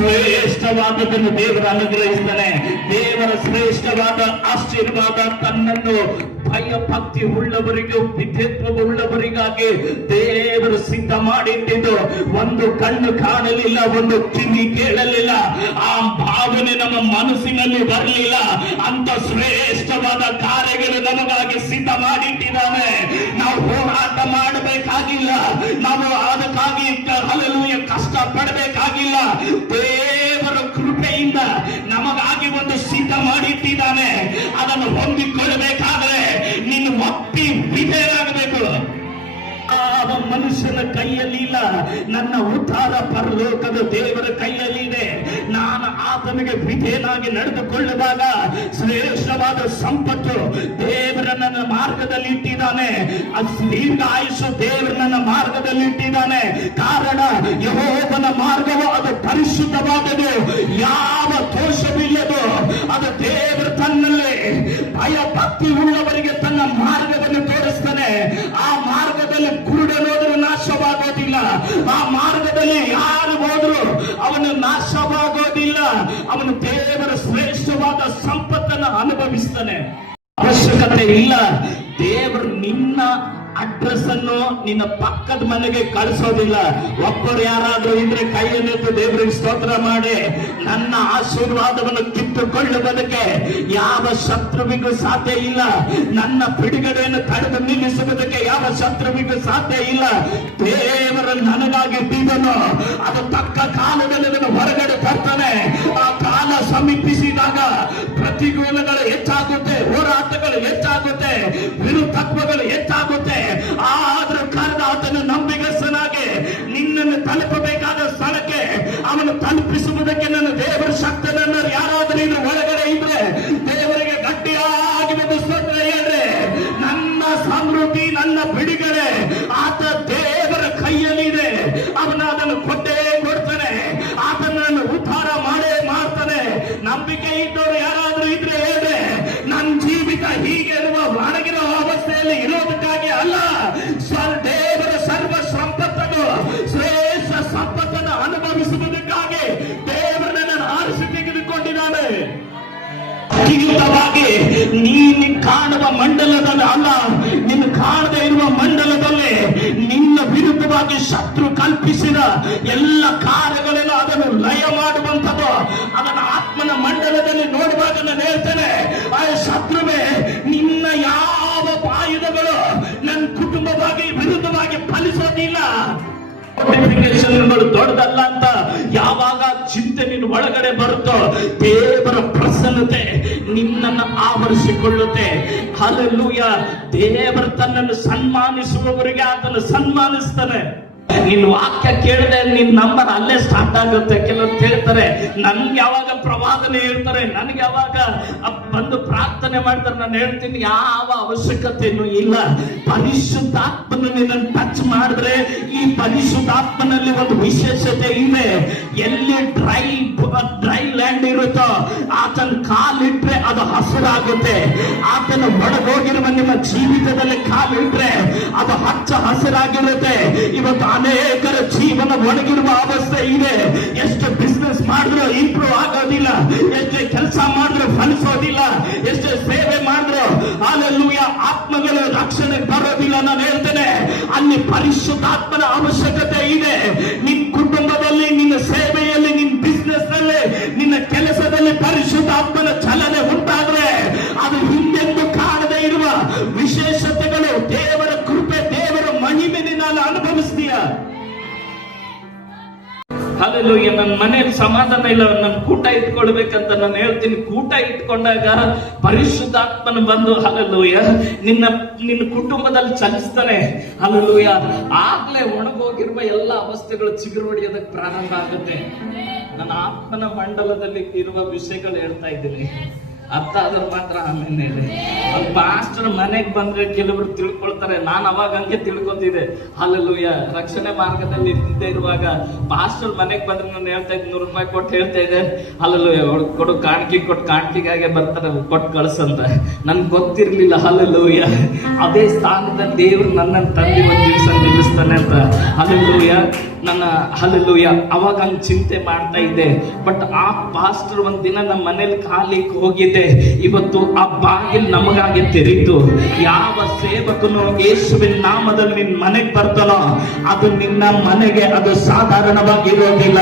ಶ್ರೇಷ್ಠವಾದದನ್ನು ದೇವರು ಅನುಗ್ರಹಿಸ್ತಾನೆ. ದೇವರ ಶ್ರೇಷ್ಠವಾದ ಆಶೀರ್ವಾದ ತನ್ನನ್ನು ಭಯ ಭಕ್ತಿ ಉಳ್ಳವರಿಗೂ ವಿಧೇತ್ವ ಉಳ್ಳವರಿಗಾಗಿ ದೇವರು ಸಿದ್ಧ ಮಾಡಿಟ್ಟಿದ್ದು. ಒಂದು ಕಣ್ಣು ಕಾಣಲಿಲ್ಲ, ಒಂದು ಕಿವಿ ಕೇಳಲಿಲ್ಲ, ಆ ಭಾವನೆ ನಮ್ಮ ಮನಸ್ಸಿನಲ್ಲಿ ಬರಲಿಲ್ಲ. ಅಂತ ಶ್ರೇಷ್ಠವಾದ ಕಾರ್ಯಗಳು ನಮಗಾಗಿ ಸಿದ್ಧ ಮಾಡಿಟ್ಟಿದ್ದಾನೆ. ನಾವು ಹೋರಾಟ ಮಾಡಬೇಕಾಗಿಲ್ಲ, ನಾವು ಅದಕ್ಕಾಗಿ ಹಲ್ಲೆಲೂಯಾ ಕಷ್ಟ ಪಡಬೇಕಾಗಿಲ್ಲ. ದೇವರ ಕೃಪೆಯಿಂದ ನಮಗಾಗಿ ಒಂದು ಸಿದ್ಧ ಮಾಡಿಟ್ಟಿದ್ದಾನೆ. ಅದನ್ನು ಹೊಂದಿಕೊಳ್ಳಬೇಕಾದ್ರೆ ನೀನು ಒಪ್ಪಿ ವಿಧೇಯರಾಗಬೇಕು. ಯಾವ ಮನುಷ್ಯನ ಕೈಯಲ್ಲಿ ಇಲ್ಲ, ನನ್ನ ಉದ್ಧಾರ ಪರಲೋಕದ ದೇವರ ಕೈಯಲ್ಲಿ ಇದೆ. ನಾನು ಆತನಿಗೆ ವಿಧೇಯನಾಗಿ ನಡೆದುಕೊಳ್ಳುವಾಗ ಶ್ರೇಷ್ಠವಾದ ಸಂಪತ್ತು ದೇವರ ನನ್ನ ಮಾರ್ಗದಲ್ಲಿ ಇಟ್ಟಿದ್ದಾನೆ. ದೀರ್ಘಾಯುಷ್ಯ ದೇವರು ನನ್ನ ಮಾರ್ಗದಲ್ಲಿ ಇಟ್ಟಿದ್ದಾನೆ. ಕಾರಣ ಯೆಹೋವನ ಮಾರ್ಗವು ಅದು ಪರಿಶುದ್ಧವಾದದು, ಯಾವ ದೋಷವಿಲ್ಲದು. ಅದು ದೇವರು ತನ್ನಲ್ಲಿ ಭಯ ಭಕ್ತಿ ಉಳ್ಳವರಿಗೆ ತನ್ನ ಮಾರ್ಗವನ್ನು ತೋರಿಸ್ತಾನೆ. ಆ ಮಾರ್ಗದಲ್ಲಿ ಕುರುಡನೋದ್ರು ನಾಶವಾಗೋದಿಲ್ಲ, ಆ ಮಾರ್ಗದಲ್ಲಿ ಯಾರು ಹೋದ್ರು ಅವನು ನಾಶವಾಗೋದಿಲ್ಲ. ಅವನು ದೇವರ ಶ್ರೇಷ್ಠವಾದ ಸಂಪತ್ತನ್ನು ಅನುಭವಿಸ್ತಾನೆ. ಅವಶ್ಯಕತೆ ಇಲ್ಲ. ದೇವರು ನಿನ್ನ ಅಡ್ರೆಸ್ ಅನ್ನು ನಿನ್ನ ಪಕ್ಕದ ಮನೆಗೆ ಕಳಿಸೋದಿಲ್ಲ. ಒಬ್ಬರು ಯಾರಾದ್ರೂ ಇದ್ರೆ ಕೈಯನ್ನೆತ್ತು ದೇವರಿಗೆ ಸ್ತೋತ್ರ ಮಾಡಿ. ನನ್ನ ಆಶೀರ್ವಾದವನ್ನು ಕಿತ್ತುಕೊಳ್ಳುವುದಕ್ಕೆ ಯಾವ ಶತ್ರುವಿಗೂ ಸಾಧ್ಯ ಇಲ್ಲ. ನನ್ನ ಬಿಡುಗಡೆಯನ್ನು ತಡೆದು ನಿಲ್ಲಿಸುವುದಕ್ಕೆ ಯಾವ ಶತ್ರುವಿಗೂ ಸಾಧ್ಯ ಇಲ್ಲ. ದೇವರು ನನಗಾಗಿ ಇಟ್ಟಿದ್ದನು, ಅದು ತಕ್ಕ ಕಾಲದಲ್ಲಿ ಅದನ್ನು ಹೊರಗಡೆ ತರ್ತಾನೆ. ಆ ಕಾಲ ಸಮೀಪಿಸಿದಾಗ ಪ್ರತಿಕೂಲಗಳು ಹೆಚ್ಚಾಗುತ್ತೆ, ಹೋರಾಟಗಳು ಹೆಚ್ಚಾಗುತ್ತೆ, ವಿರುದ್ಧತ್ವಗಳು ಹೆಚ್ಚಾಗುತ್ತೆ. ಆದ್ರೂ ಕರೆದ ಆತನು ನಂಬಿಗಸ್ತನಾಗಿ ನಿನ್ನನ್ನು ತಲುಪಬೇಕಾದ ಸ್ಥಳಕ್ಕೆ ಅವನು ತಲುಪಿಸುವುದಕ್ಕೆ ನನ್ನ ದೇವರ ಶಕ್ತನನ್ನು ಯಾರಾದರೂ ಇದ್ರ ಒಳಗಡೆ ಇದ್ರೆ ದೇವರಿಗೆ ಗಟ್ಟಿಯಾಗಿ ಒಂದು ಸ್ತೋತ್ರ ಹೇಳ್ರಿ. ನನ್ನ ಸಮೃದ್ಧಿ, ನನ್ನ ಬಿಡುಗಡೆ ಆತ ದೇವರ ಕೈಯಲ್ಲಿ ಇದೆ. ಅವನ ಅದನ್ನು ಕೊಟ್ಟೇ ಕೊಡ್ತಾನೆ. ಆತನನ್ನು ಉದ್ಧಾರ ಮಾಡೇ ಮಾಡ್ತಾನೆ. ನಂಬಿಕೆ ಇದ್ದವರು ಯಾರಾದ್ರೂ ಇದ್ರೆ ಹೇಳ್ರೆ, ನನ್ನ ಜೀವಿತ ಹೀಗೆ ಇರುವ ಒಣಗಿರೋ ಅವಸ್ಥೆಯಲ್ಲಿ ಇರೋದಕ್ಕಾಗಿ ಅಲ್ಲ, ದೇವರ ಸರ್ವ ಸಂಪತ್ತನ್ನು ಶ್ರೇಷ್ಠ ಸಂಪತ್ತನ್ನು ಅನುಭವಿಸುವುದಕ್ಕಾಗಿ ದೇವರನ್ನು ಆರಿಸಿ ತೆಗೆದುಕೊಂಡಿದ್ದಾನೆ. ಜೀವಿತವಾಗಿ ನೀನು ಕಾಣುವ ಮಂಡಲದಲ್ಲಿ ಅಲ್ಲ, ನಿನ್ನ ಕಾಣದೇ ಇರುವ ಮಂಡಲದಲ್ಲಿ ನಿನ್ನ ವಿರುದ್ಧವಾಗಿ ಶತ್ರು ಕಲ್ಪಿಸಿದ ಎಲ್ಲ ಕಾರ್ಯಗಳನ್ನು ಅದನ್ನು ಲಯ ಮಾಡುವಂಥದ್ದು. ಅದನ್ನು ಆತ್ಮನ ಮಂಡಲದಲ್ಲಿ ನೋಡುವಾಗ ನಾನು ಹೇಳ್ತೇನೆ, ಆ ಶತ್ರುವೇ ನಿನ್ನ ಯಾವ ಆಯುಧಗಳು ನನ್ನ ಕುಟುಂಬವಾಗಿ ವಿರುದ್ಧವಾಗಿ ಫಲಿಸೋದಿಲ್ಲ. ನೋಟಿಫಿಕೇಶನ್ಗಳು ದೊಡ್ಡದಲ್ಲ ಅಂತ ಯಾವಾಗ ಚಿಂತೆ ನಿನ್ನ ಒಳಗಡೆ ಬರುತ್ತೋ ದೇವರ ಪ್ರಸನ್ನತೆ ನಿನ್ನನ್ನು ಆವರಿಸಿಕೊಳ್ಳುತ್ತೆ. ಹಲ್ಲೆಲೂಯಾ. ದೇವರು ತನ್ನನ್ನು ಸನ್ಮಾನಿಸುವವರಿಗೆ ಆತನು ಸನ್ಮಾನಿಸ್ತಾನೆ. ನಿನ್ ವಾಕ್ಯ ಕೇಳದೆ ನಿನ್ ನಂಬರ್ ಅಲ್ಲೇ ಸ್ಟಾರ್ಟ್ ಆಗುತ್ತೆ. ಕೆಲವರು ಹೇಳ್ತಾರೆ ನನ್ಗೆ ಯಾವಾಗ ಪ್ರವಾದನೆ ಹೇಳ್ತಾರೆ, ನನ್ಗೆ ಯಾವಾಗ ಬಂದು ಪ್ರಾರ್ಥನೆ ಮಾಡ್ತಾರೆ. ನಾನು ಹೇಳ್ತೀನಿ ಯಾವ ಅವಶ್ಯಕತೆನೂ ಇಲ್ಲ. ಪರಿಶುದ್ಧಾತ್ಮನ ನಿನ್ನನ್ನು ಟಚ್ ಮಾಡಿದ್ರೆ ಈ ಪರಿಶುದ್ಧಾತ್ಮನಲ್ಲಿ ಒಂದು ವಿಶೇಷತೆ ಇದೆ. ಎಲ್ಲಿ ಡ್ರೈ ಲ್ಯಾಂಡ್ ಇರುತ್ತೋ ಆತನ ಕಾಲಿಟ್ರೆ ಅದು ಹಸಿರಾಗುತ್ತೆ. ಆತನ ಒಳಗೋಗಿರುವ ನಿಮ್ಮ ಜೀವಿತದಲ್ಲಿ ಕಾಲಿಟ್ರೆ ಅದು ಹಚ್ಚ ಹಸಿರಾಗಿರುತ್ತೆ. ಇವತ್ತು ಅನೇಕರ ಜೀವನ ಒಣಗಿರುವ ಅವಸ್ಥೆ ಇದೆ. ಎಷ್ಟು ಬಿಸ್ನೆಸ್ ಮಾಡಿದ್ರು ಇಂಪ್ರೂವ್ ಆಗೋದಿಲ್ಲ, ಎಷ್ಟೇ ಕೆಲಸ ಮಾಡಿದ್ರು ಫಲಿಸೋದಿಲ್ಲ, ಎಷ್ಟೇ ಸೇವೆ ಮಾಡಿದ್ರು ಹಲ್ಲೆಲೂಯಾ ಆತ್ಮಗಳ ರಕ್ಷಣೆ ಬರೋದಿಲ್ಲ. ನಾನು ಹೇಳ್ತೇನೆ ಅಲ್ಲಿ ಪರಿಶುದ್ಧಾತ್ಮನ ಅವಶ್ಯಕತೆ ಇದೆ. ನಿನ್ನ ಕುಟುಂಬದಲ್ಲಿ, ನಿನ್ನ ಸೇವೆಯಲ್ಲಿ, ನಿನ್ನ ಬಿಸ್ನೆಸ್ ನಲ್ಲಿ, ನಿನ್ನ ಕೆಲಸದಲ್ಲಿ ಪರಿಶುದ್ಧಾತ್ಮನ ಚಲನೆ ಉಂಟಾದ್ರೆ ಅದು ಹಿಂದೆಂದು ಕಾಣದೇ ಇರುವ ವಿಶೇಷತೆಗಳು, ದೇವರ ಕೃಪೆ, ದೇವರ ಮಹಿಮೆ ನಾನು ಅನುಭವಿಸ್ತೀಯ. ಹಲ್ಲೆಲೂಯಾ. ನನ್ನ ಮನೆಯಲ್ಲಿ ಸಮಾಧಾನ ಇಲ್ಲ, ನನ್ನ ಕೂಟ ಇಟ್ಕೊಳ್ಬೇಕಂತ ನಾನು ಹೇಳ್ತೀನಿ. ಕೂಟ ಇಟ್ಕೊಂಡಾಗ ಪರಿಶುದ್ಧಾತ್ಮನ ಬಂದು ಹಲ್ಲೆಲೂಯಾ ನಿನ್ನ ಕುಟುಂಬದಲ್ಲಿ ಚಲಿಸ್ತಾನೆ. ಹಲ್ಲೆಲೂಯಾ. ಆಗ್ಲೇ ಒಣಗೋಗಿರುವ ಎಲ್ಲ ಅವಸ್ಥೆಗಳು ಚಿಗುರು ಹೊಡೆಯೋದಕ್ಕೆ ಪ್ರಾರಂಭ ಆಗುತ್ತೆ. ನನ್ನ ಆತ್ಮನ ಮಂಡಲದಲ್ಲಿ ಇರುವ ವಿಷಯಗಳು ಹೇಳ್ತಾ ಇದ್ದೀನಿ. ಅರ್ಥ ಆದ್ರೆ ಮಾತ್ರ ಆಮೇಲೆ ಹೇಳಿ. ಪಾಸ್ಟರ್ ಮನೆಗೆ ಬಂದ್ರೆ ಕೆಲವರು ತಿಳ್ಕೊಳ್ತಾರೆ. ನಾನು ಅವಾಗ ಹಂಗೆ ತಿಳ್ಕೊತಿದ್ದೆ. ಹಲ್ಲೆಲೂಯಾ. ರಕ್ಷಣೆ ಮಾರ್ಗದಲ್ಲಿ ಇದ್ದೇ ಇರುವಾಗ ಪಾಸ್ಟರ್ ಮನೆಗೆ ಬಂದ್ರೆ ನಾನು ಹೇಳ್ತಾ ಇದ್ದೆ, 100 ರೂಪಾಯಿ ಕೊಟ್ಟು ಹೇಳ್ತಾ ಇದ್ದೆ, ಹಲ್ಲೆಲೂಯಾ ಕೊಡು ಕಾಣಿಕೆ ಕೊಟ್ಟು ಕಾಣಿಕೆಗಾಗೆ ಬರ್ತಾರೆ, ಕೊಟ್ಟು ಕಳ್ಸಂತ. ನನ್ಗೆ ಗೊತ್ತಿರ್ಲಿಲ್ಲ. ಹಲ್ಲೆಲೂಯಾ. ಅದೇ ಸ್ಥಾನದ ದೇವ್ರು ನನ್ನನ್ನು ತಂದು ಒಂದು ದಿವಸ ನಿಲ್ಲಿಸ್ತಾನೆ ಅಂತ. ಹಲ್ಲೆಲೂಯಾ. ನನ್ನ ಹಲ್ಲೆಲೂಯ ಅವಾಗ ಹಂಗೆ ಚಿಂತೆ ಮಾಡ್ತಾ ಇದ್ದೆ. ಬಟ್ ಆ ಪಾಸ್ಟರ್ ಒಂದಿನ ನಮ್ಮ ಮನೇಲಿ ಕಾಲಿಗೆ ಹೋಗಿದ್ದೆ. ಇವತ್ತು ಆ ಬಾಗಿಲು ನಮಗಾಗಿ ತೆರೀತು. ಯಾವ ಸೇವಕನು ಯೇಸುವಿನ ನಾಮದಲ್ಲಿ ನಿನ್ನ ಮನೆಗೆ ಬರ್ತಾನೋ ಅದು ನಿನ್ನ ಮನೆಗೆ ಅದು ಸಾಧಾರಣವಾಗಿರೋದಿಲ್ಲ.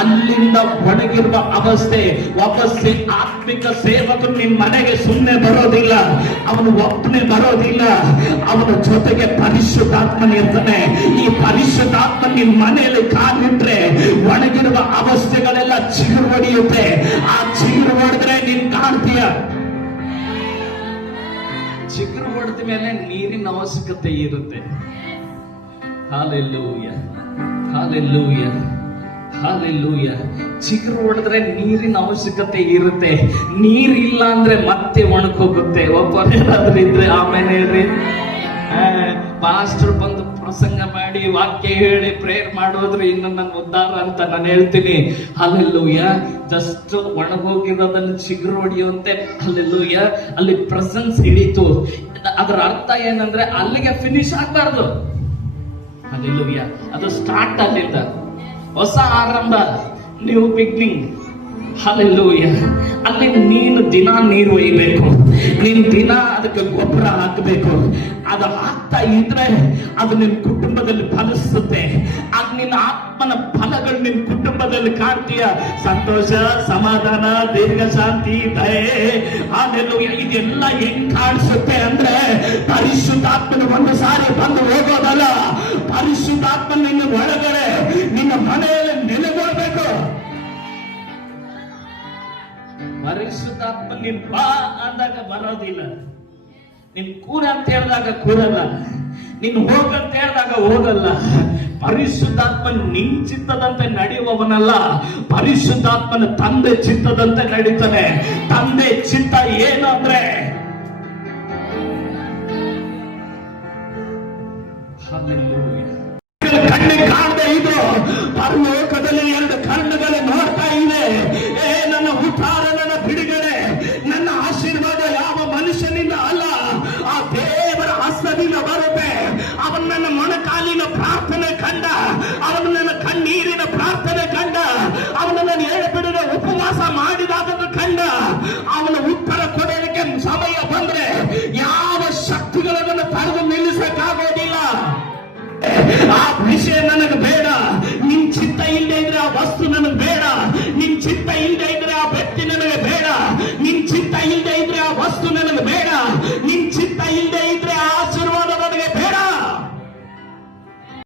ಅಲ್ಲಿಂದ ಒಣಗಿರುವ ಅವಸ್ಥೆ ಆತ್ಮಿಕ ಸೇವಕನು ನಿನ್ನ ಮನೆಗೆ ಸುಮ್ಮನೆ ಬರೋದಿಲ್ಲ. ಅವನು ಒಬ್ಬನೇ ಬರೋದಿಲ್ಲ, ಅವನ ಜೊತೆಗೆ ಪರಿಶುದ್ಧಾತ್ಮನ ಇರ್ತಾನೆ. ಈ ಪರಿಶುದ್ಧಾತ್ಮ ನಿನ್ನ ಮನೆಯಲ್ಲಿ ಕಾಲಿಟ್ರೆ ಒಣಗಿರುವ ಅವಸ್ಥೆಗಳೆಲ್ಲ ಚಿಗುರು ಹೊಡೆಯುತ್ತೆ. ಆ ಚಿಗುರು ಹೊಡೆದ್ರೆ ನೀನ್ ಕಾಣ್ತೀಯ. ಚಿಗುರು ಹೊಡೆದ ಮೇಲೆ ನೀರಿನ ಅವಶ್ಯಕತೆ ಇರುತ್ತೆ. Hallelujah, hallelujah, hallelujah. ಚಿಗುರು ಹೊಡೆದ್ರೆ ನೀರಿನ ಅವಶ್ಯಕತೆ ಇರುತ್ತೆ. ನೀರಿಲ್ಲ ಅಂದ್ರೆ ಮತ್ತೆ ಒಣಗೋಗುತ್ತೆ. ಒಬ್ಬರೇನಾದ್ರೂ ಇದ್ರೆ ಆಮೇಲೆ ಹೇಳ್ರಿ. ಪಾಸ್ಟರ್ ಬಂದು ಪ್ರಸಂಗ ಮಾಡಿ ವಾಕ್ಯ ಹೇಳಿ ಪ್ರೇಯರ್ ಮಾಡೋದ್ರೆ ಇನ್ನು ನನ್ನ ಉದ್ಧಾರ ಅಂತ ನಾನು ಹೇಳ್ತೀನಿ. ಹಲ್ಲೆಲೂಯ. ಜಸ್ಟ್ ಒಣಗೋಗಿರೋದನ್ನು ಚಿಗುರು ಹೊಡೆಯುವಂತೆ ಹಲ್ಲೆಲೂಯ ಅಲ್ಲಿ ಪ್ರೆಸೆನ್ಸ್ ಹಿಡಿತು. ಅದರ ಅರ್ಥ ಏನಂದ್ರೆ ಅಲ್ಲಿಗೆ ಫಿನಿಶ್ ಆಗ್ಬಾರ್ದು. ಹಲ್ಲೆಲೂಯ. ಅದು ಸ್ಟಾರ್ಟ್ ಅಲ್ಲಿಂದ ಹೊಸ ಆರಂಭ, ನ್ಯೂ ಬಿಗ್ನಿಂಗ್. ಹಲ್ಲೆಲೂಯ. ಅಲ್ಲಿ ನೀನು ದಿನ ನೀರು ಒಯ್ಯಬೇಕು. ನೀನು ದಿನ ಅದಕ್ಕೆ ಗೊಬ್ಬರ ಹಾಕಬೇಕು. ಅದು ಹಾಕ್ತಾ ಇದ್ರೆ ಅದು ನಿನ್ನ ಕುಟುಂಬದಲ್ಲಿ ಫಲಿಸುತ್ತೆ. ಅದು ನಿನ್ನ ಆತ್ಮನ ಫಲಗಳು ನಿನ್ನ ಕುಟುಂಬದಲ್ಲಿ ಕಾಣ್ತೀಯ. ಸಂತೋಷ, ಸಮಾಧಾನ, ದೀರ್ಘ ಶಾಂತಿ, ದಯೆ. ಹಲ್ಲೆಲೂಯ. ಇದೆಲ್ಲ ಹೆಂಗ್ ಕಾಣಿಸುತ್ತೆ ಅಂದ್ರೆ ಪರಿಶುದ್ಧಾತ್ಮನ ಒಂದು ಸಾರಿ ಬಂದು ಹೋಗೋದಲ್ಲ. ಪರಿಶುದ್ಧಾತ್ಮ ನಿನ್ನ ಒಳಗಡೆ ನಿನ್ನ ಮನೆಯಲ್ಲಿ ನೆಲೆಗೊಳ್ಬೇಕು. ಪರಿಶುದ್ಧಾತ್ಮ ನೀನ್ ಬಾ ಅಂದಾಗ ಬರೋದಿಲ್ಲ. ನೀನ್ ಕೂರ ಅಂತ ಹೇಳಿದಾಗ ಕೂರಲ್ಲ. ನೀನ್ ಹೋಗಂತ ಹೇಳಿದಾಗ ಹೋಗಲ್ಲ. ಪರಿಶುದ್ಧಾತ್ಮ ನಿನ್ ಚಿತ್ತದಂತೆ ನಡೆಯುವವನಲ್ಲ, ಪರಿಶುದ್ಧಾತ್ಮನ ತಂದೆ ಚಿತ್ತದಂತೆ ನಡೀತಾನೆ. ತಂದೆ ಚಿತ್ತ ಏನು ಅಂದ್ರೆ ಕಣ್ಣಿಗೆ ಕಾಣದೆ ಇದ್ರು ಪರಲೋಕದಲ್ಲಿ 2 ಕಣ್ಣುಗಳು ನೋಡ್ತಾ ಇದೆ. ನನ್ನ ಉದ್ಧಾರ, ನನ್ನ ಬಿಡುಗಡೆ, ನನ್ನ ಆಶೀರ್ವಾದ ಯಾವ ಮನುಷ್ಯನಿಂದ ಅಲ್ಲ, ಆ ದೇವರ ಹಸ್ತದಿಂದ ಬರುತ್ತೆ. ಅವನ ನನ್ನ ಮೊಣಕಾಲಿನ ಪ್ರಾರ್ಥನೆ ಕಂಡ, ಅವನ ನನ್ನ ಕಣ್ಣೀರಿನ ಪ್ರಾರ್ಥನೆ